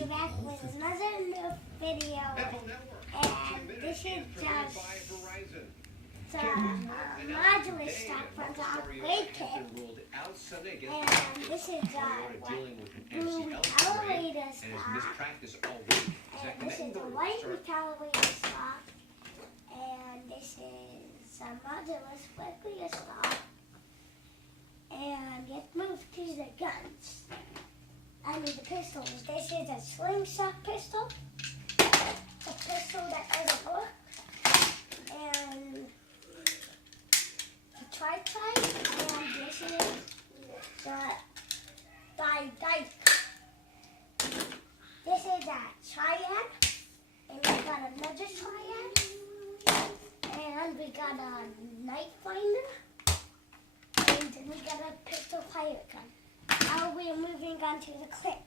you back with another Nerf video, and this is just the modular stuff from the upgrade kit, and this is blue elevator stuff, and this is the white recalibrator stuff, and this is the modular squiggly stuff, and let's move to the guns. I mean the pistols. This is a slingshot pistol, a pistol that doesn't work, and a tri-type, and this is the dike. This is a triad, and we got another triad, and we got a knife finder, and then we got a pistol pirate gun. Now we're moving on to the clip.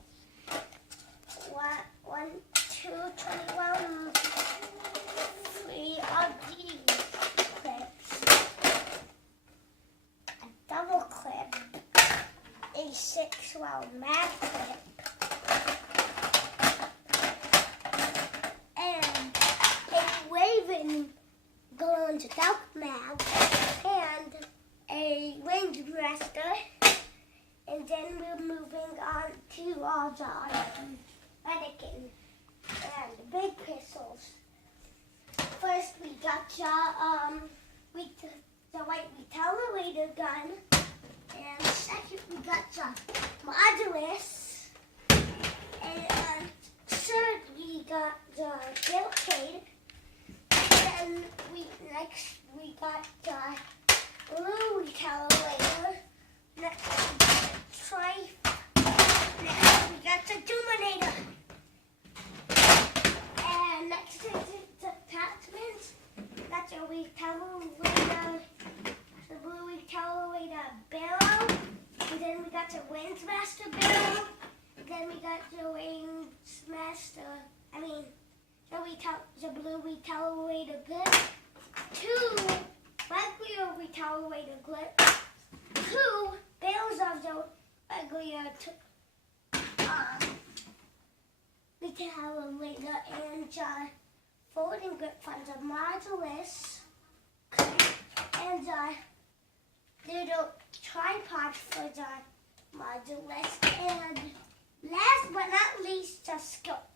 1, 2, 21, 3 of these clips. A double clip, a 6-well mag clip, and a Raven glow-in-the-dark mag, and a range master. And then we're moving on to all the mannequin and the big pistols. First we got the white recalibrator gun, and second we got the modulus, and third we got the barricade, and next we got the blue recalibrator. Next we got the Trife. Next we got the Dominator. And next is the attachments. That's a recalibrator, the blue recalibrator barrel. And then we got the Range-Master barrel. And then we got the the blue recalibrator grip. 2 regular recalibrator grips. 2 barrels of the regular recalibrator, and folding grip from the modulus, and little tripod for the modulus, and last but not least, the scope.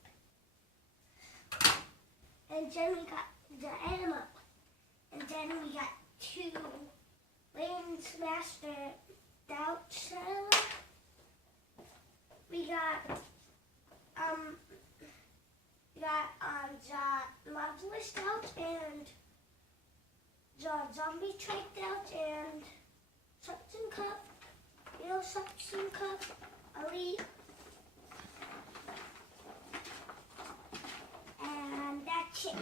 And then we got the ammo, and then we got 2 Range-Master Doubt Cell. We got the modulus doubt, and the zombie trike doubt, and suction cup, suction cup, elite, and that's it.